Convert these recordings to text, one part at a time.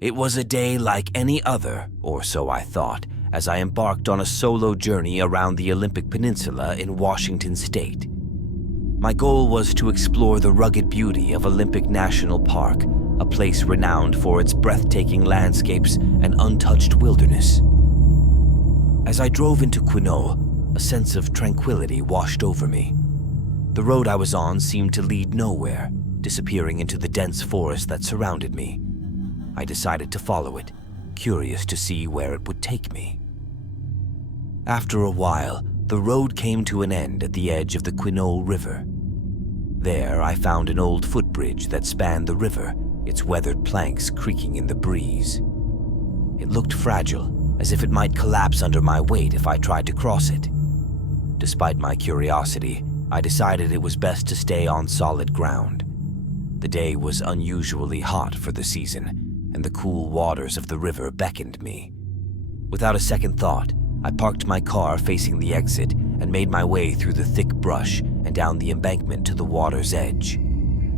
It was a day like any other, or so I thought, as I embarked on a solo journey around the Olympic Peninsula in Washington state. My goal was to explore the rugged beauty of Olympic National Park, a place renowned for its breathtaking landscapes and untouched wilderness. As I drove into Quinault, a sense of tranquility washed over me. The road I was on seemed to lead nowhere, disappearing into the dense forest that surrounded me. I decided to follow it, curious to see where it would take me. After a while, the road came to an end at the edge of the Quinault River. There, I found an old footbridge that spanned the river, its weathered planks creaking in the breeze. It looked fragile, as if it might collapse under my weight if I tried to cross it. Despite my curiosity, I decided it was best to stay on solid ground. The day was unusually hot for the season, and the cool waters of the river beckoned me. Without a second thought, I parked my car facing the exit and made my way through the thick brush and down the embankment to the water's edge.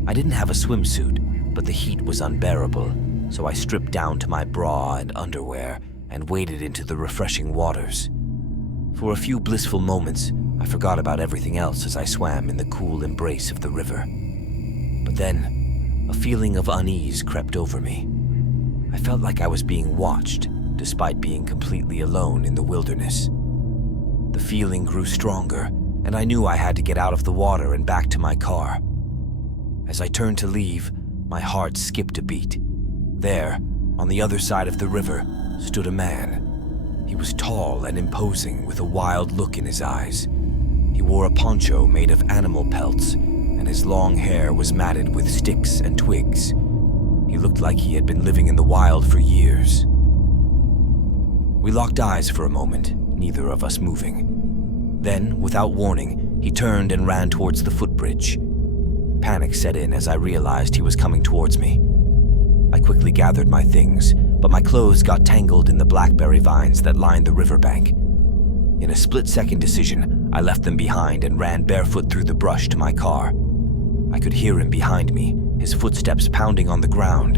I didn't have a swimsuit, but the heat was unbearable, so I stripped down to my bra and underwear and waded into the refreshing waters. For a few blissful moments, I forgot about everything else as I swam in the cool embrace of the river. But then, a feeling of unease crept over me. I felt like I was being watched, despite being completely alone in the wilderness. The feeling grew stronger, and I knew I had to get out of the water and back to my car. As I turned to leave, my heart skipped a beat. There, on the other side of the river, stood a man. He was tall and imposing, with a wild look in his eyes. He wore a poncho made of animal pelts, and his long hair was matted with sticks and twigs. He looked like he had been living in the wild for years. We locked eyes for a moment, neither of us moving. Then, without warning, he turned and ran towards the footbridge. Panic set in as I realized he was coming towards me. I quickly gathered my things, but my clothes got tangled in the blackberry vines that lined the riverbank. In a split-second decision, I left them behind and ran barefoot through the brush to my car. I could hear him behind me, his footsteps pounding on the ground.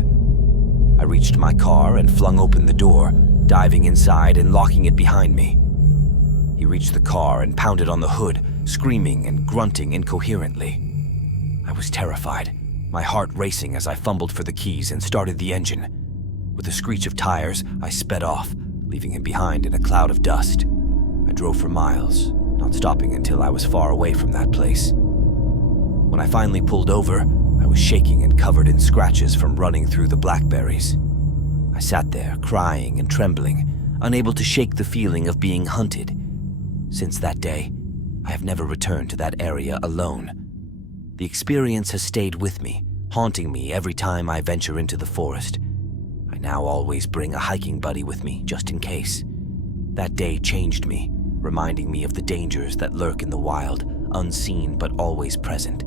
I reached my car and flung open the door, diving inside and locking it behind me. He reached the car and pounded on the hood, screaming and grunting incoherently. I was terrified, my heart racing as I fumbled for the keys and started the engine. With a screech of tires, I sped off, leaving him behind in a cloud of dust. I drove for miles, not stopping until I was far away from that place. When I finally pulled over, I was shaking and covered in scratches from running through the blackberries. I sat there, crying and trembling, unable to shake the feeling of being hunted. Since that day, I have never returned to that area alone. The experience has stayed with me, haunting me every time I venture into the forest. I now always bring a hiking buddy with me, just in case. That day changed me, reminding me of the dangers that lurk in the wild, unseen but always present.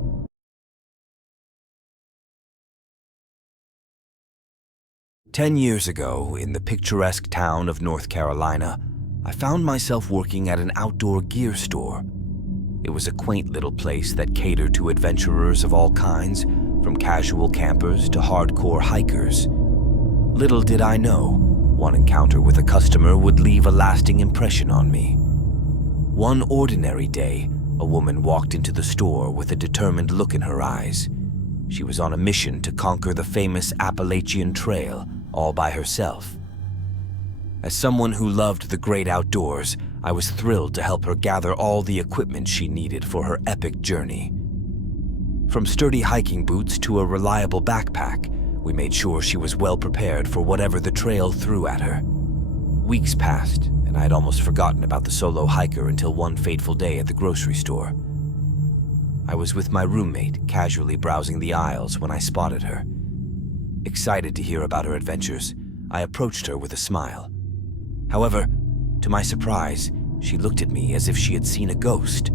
"10 years ago, in the picturesque town of North Carolina, I found myself working at an outdoor gear store. It was a quaint little place that catered to adventurers of all kinds, from casual campers to hardcore hikers. Little did I know, one encounter with a customer would leave a lasting impression on me. One ordinary day, a woman walked into the store with a determined look in her eyes. She was on a mission to conquer the famous Appalachian Trail, all by herself. As someone who loved the great outdoors, I was thrilled to help her gather all the equipment she needed for her epic journey. From sturdy hiking boots to a reliable backpack, we made sure she was well prepared for whatever the trail threw at her. Weeks passed, and I had almost forgotten about the solo hiker until one fateful day at the grocery store. I was with my roommate, casually browsing the aisles when I spotted her. Excited to hear about her adventures, I approached her with a smile. However, to my surprise, she looked at me as if she had seen a ghost.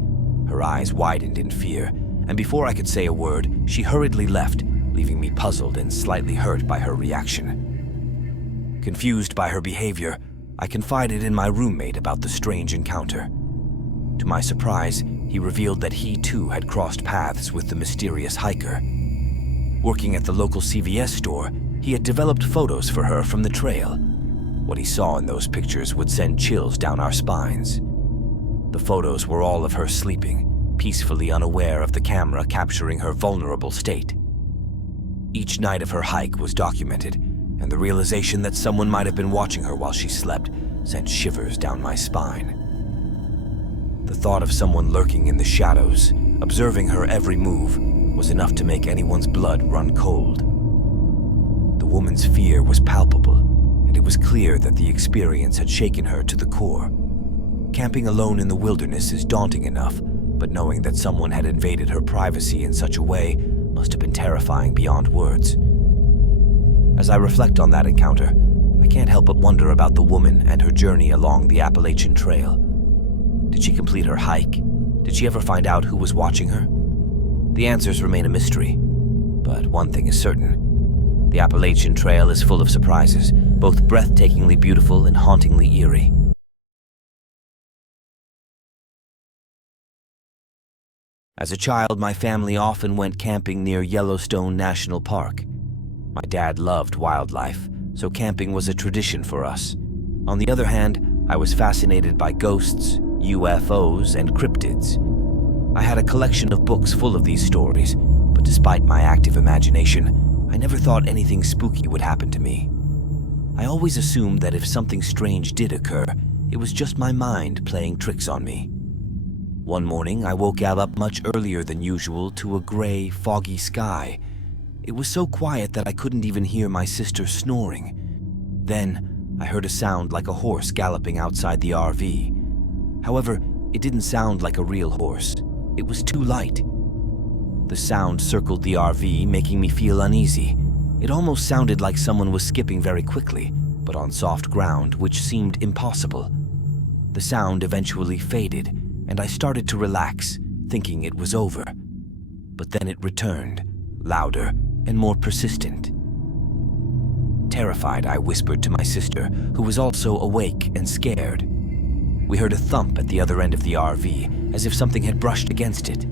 Her eyes widened in fear, and before I could say a word, she hurriedly left, leaving me puzzled and slightly hurt by her reaction. Confused by her behavior, I confided in my roommate about the strange encounter. To my surprise, he revealed that he too had crossed paths with the mysterious hiker. Working at the local CVS store, He had developed photos for her from the trail. What he saw in those pictures would send chills down our spines. The photos were all of her sleeping, peacefully unaware of the camera capturing her vulnerable state. Each night of her hike was documented, and the realization that someone might have been watching her while she slept sent shivers down my spine. The thought of someone lurking in the shadows, observing her every move, was enough to make anyone's blood run cold. The woman's fear was palpable, and it was clear that the experience had shaken her to the core. Camping alone in the wilderness is daunting enough, but knowing that someone had invaded her privacy in such a way must have been terrifying beyond words. As I reflect on that encounter, I can't help but wonder about the woman and her journey along the Appalachian Trail. Did she complete her hike? Did she ever find out who was watching her? The answers remain a mystery, but one thing is certain. The Appalachian Trail is full of surprises, both breathtakingly beautiful and hauntingly eerie. As a child, my family often went camping near Yellowstone National Park. My dad loved wildlife, so camping was a tradition for us. On the other hand, I was fascinated by ghosts, UFOs, and cryptids. I had a collection of books full of these stories, but despite my active imagination, I never thought anything spooky would happen to me. I always assumed that if something strange did occur, it was just my mind playing tricks on me. One morning, I woke up much earlier than usual to a gray, foggy sky. It was so quiet that I couldn't even hear my sister snoring. Then, I heard a sound like a horse galloping outside the RV. However, it didn't sound like a real horse. It was too light. The sound circled the RV, making me feel uneasy. It almost sounded like someone was skipping very quickly, but on soft ground, which seemed impossible. The sound eventually faded, and I started to relax, thinking it was over. But then it returned, louder and more persistent. Terrified, I whispered to my sister, who was also awake and scared. We heard a thump at the other end of the RV, as if something had brushed against it.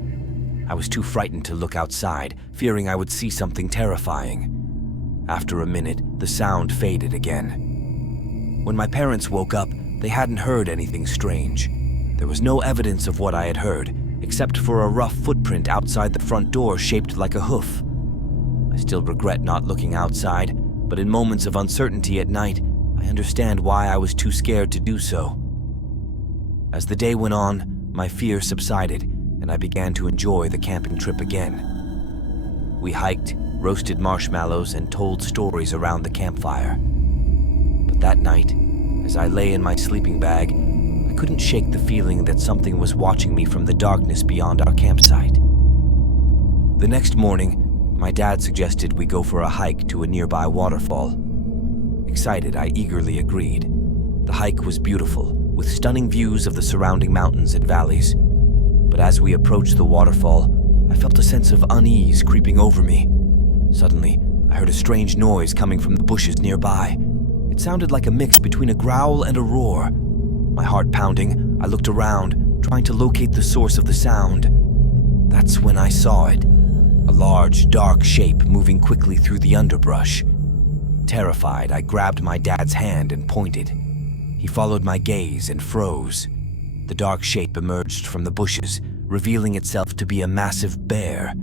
I was too frightened to look outside, fearing I would see something terrifying. After a minute, the sound faded again. When my parents woke up, they hadn't heard anything strange. There was no evidence of what I had heard, except for a rough footprint outside the front door shaped like a hoof. I still regret not looking outside, but in moments of uncertainty at night, I understand why I was too scared to do so. As the day went on, my fear subsided, and I began to enjoy the camping trip again. We hiked, roasted marshmallows, and told stories around the campfire. But that night, as I lay in my sleeping bag, I couldn't shake the feeling that something was watching me from the darkness beyond our campsite. The next morning, my dad suggested we go for a hike to a nearby waterfall. Excited, I eagerly agreed. The hike was beautiful, with stunning views of the surrounding mountains and valleys. But as we approached the waterfall, I felt a sense of unease creeping over me. Suddenly, I heard a strange noise coming from the bushes nearby. It sounded like a mix between a growl and a roar. My heart pounding, I looked around, trying to locate the source of the sound. That's when I saw it. A large, dark shape moving quickly through the underbrush. Terrified, I grabbed my dad's hand and pointed. He followed my gaze and froze. The dark shape emerged from the bushes, revealing itself to be a massive bear.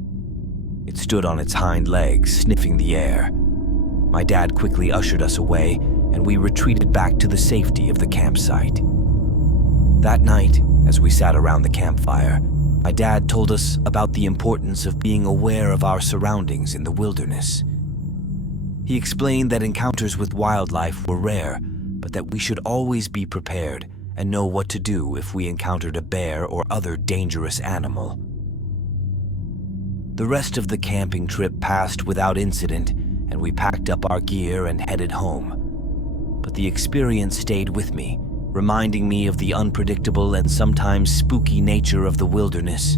It stood on its hind legs, sniffing the air. My dad quickly ushered us away, and we retreated back to the safety of the campsite. That night, as we sat around the campfire, my dad told us about the importance of being aware of our surroundings in the wilderness. He explained that encounters with wildlife were rare, but that we should always be prepared and know what to do if we encountered a bear or other dangerous animal. The rest of the camping trip passed without incident, and we packed up our gear and headed home. But the experience stayed with me, reminding me of the unpredictable and sometimes spooky nature of the wilderness.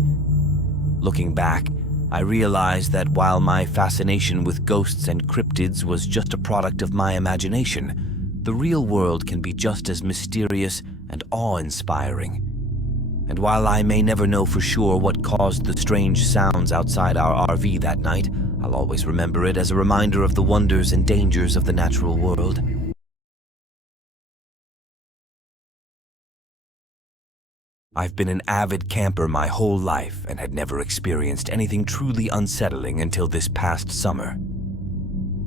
Looking back, I realized that while my fascination with ghosts and cryptids was just a product of my imagination, the real world can be just as mysterious and awe-inspiring. And while I may never know for sure what caused the strange sounds outside our RV that night, I'll always remember it as a reminder of the wonders and dangers of the natural world. I've been an avid camper my whole life and had never experienced anything truly unsettling until this past summer.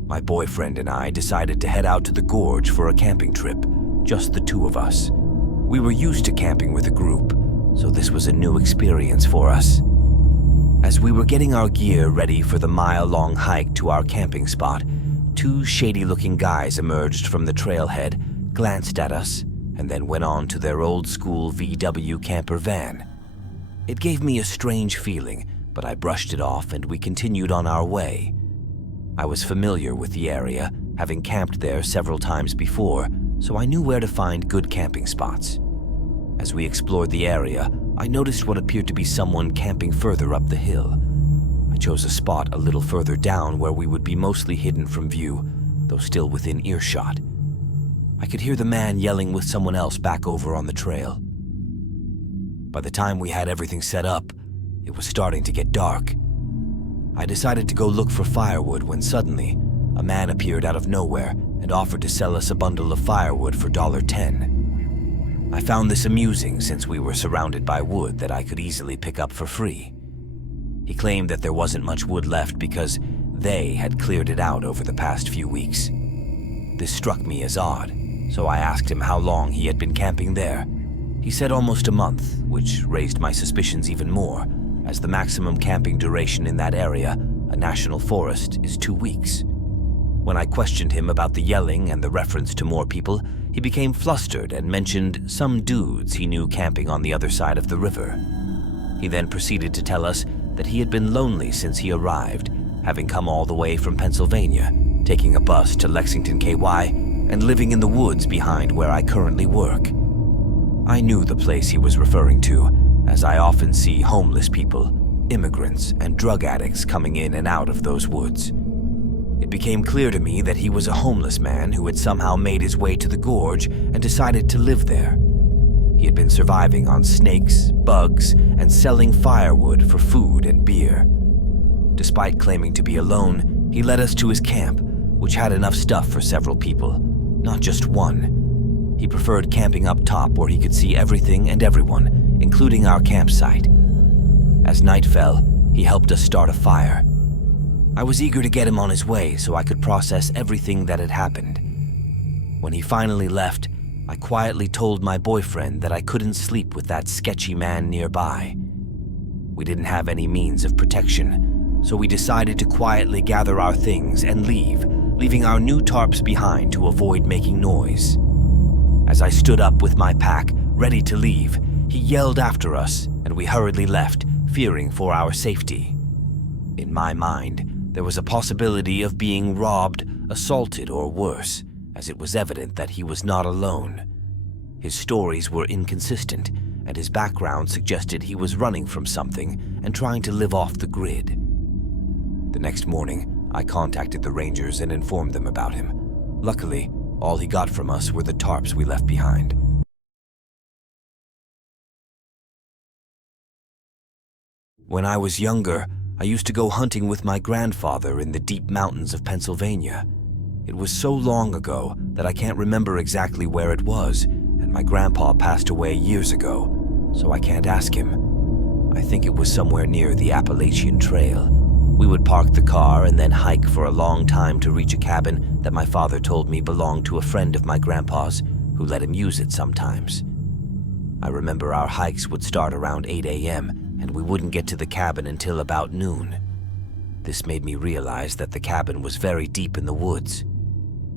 My boyfriend and I decided to head out to the gorge for a camping trip, just the two of us. We were used to camping with a group, so this was a new experience for us. As we were getting our gear ready for the mile-long hike to our camping spot, two shady-looking guys emerged from the trailhead, glanced at us, and then went on to their old-school VW camper van. It gave me a strange feeling, but I brushed it off and we continued on our way. I was familiar with the area, having camped there several times before, so I knew where to find good camping spots. As we explored the area, I noticed what appeared to be someone camping further up the hill. I chose a spot a little further down where we would be mostly hidden from view, though still within earshot. I could hear the man yelling with someone else back over on the trail. By the time we had everything set up, it was starting to get dark. I decided to go look for firewood when suddenly, a man appeared out of nowhere and offered to sell us a bundle of firewood for $1.10. I found this amusing since we were surrounded by wood that I could easily pick up for free. He claimed that there wasn't much wood left because they had cleared it out over the past few weeks. This struck me as odd, so I asked him how long he had been camping there. He said almost a month, which raised my suspicions even more, as the maximum camping duration in that area, a national forest, is 2 weeks. When I questioned him about the yelling and the reference to more people, he became flustered and mentioned some dudes he knew camping on the other side of the river. He then proceeded to tell us that he had been lonely since he arrived, having come all the way from Pennsylvania, taking a bus to Lexington, KY, and living in the woods behind where I currently work. I knew the place he was referring to, as I often see homeless people, immigrants, and drug addicts coming in and out of those woods. It became clear to me that he was a homeless man who had somehow made his way to the gorge and decided to live there. He had been surviving on snakes, bugs, and selling firewood for food and beer. Despite claiming to be alone, he led us to his camp, which had enough stuff for several people, not just one. He preferred camping up top where he could see everything and everyone, including our campsite. As night fell, he helped us start a fire. I was eager to get him on his way so I could process everything that had happened. When he finally left, I quietly told my boyfriend that I couldn't sleep with that sketchy man nearby. We didn't have any means of protection, so we decided to quietly gather our things and leave, leaving our new tarps behind to avoid making noise. As I stood up with my pack, ready to leave, he yelled after us, and we hurriedly left, fearing for our safety. In my mind, there was a possibility of being robbed, assaulted, or worse, as it was evident that he was not alone. His stories were inconsistent, and his background suggested he was running from something and trying to live off the grid. The next morning, I contacted the Rangers and informed them about him. Luckily, all he got from us were the tarps we left behind. When I was younger, I used to go hunting with my grandfather in the deep mountains of Pennsylvania. It was so long ago that I can't remember exactly where it was, and my grandpa passed away years ago, so I can't ask him. I think it was somewhere near the Appalachian Trail. We would park the car and then hike for a long time to reach a cabin that my father told me belonged to a friend of my grandpa's who let him use it sometimes. I remember our hikes would start around 8 a.m., and we wouldn't get to the cabin until about noon. This made me realize that the cabin was very deep in the woods.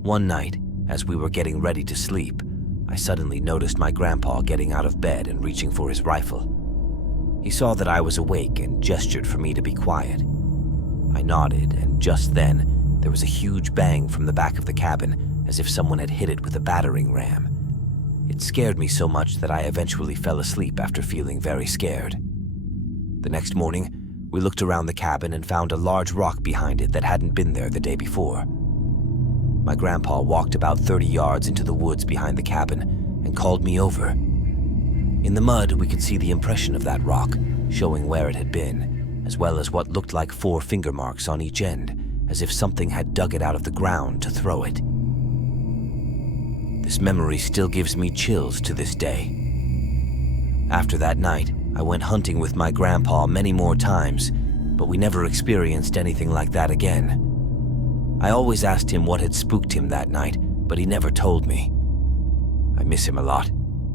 One night, as we were getting ready to sleep, I suddenly noticed my grandpa getting out of bed and reaching for his rifle. He saw that I was awake and gestured for me to be quiet. I nodded, and just then, there was a huge bang from the back of the cabin, as if someone had hit it with a battering ram. It scared me so much that I eventually fell asleep after feeling very scared. The next morning, we looked around the cabin and found a large rock behind it that hadn't been there the day before. My grandpa walked about 30 yards into the woods behind the cabin and called me over. In the mud, we could see the impression of that rock, showing where it had been. as well as what looked like 4 finger marks on each end, as if something had dug it out of the ground to throw it. This memory still gives me chills to this day. After that night, I went hunting with my grandpa many more times, but we never experienced anything like that again. I always asked him what had spooked him that night, but he never told me. I miss him a lot,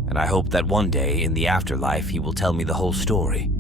and I hope that one day in the afterlife he will tell me the whole story.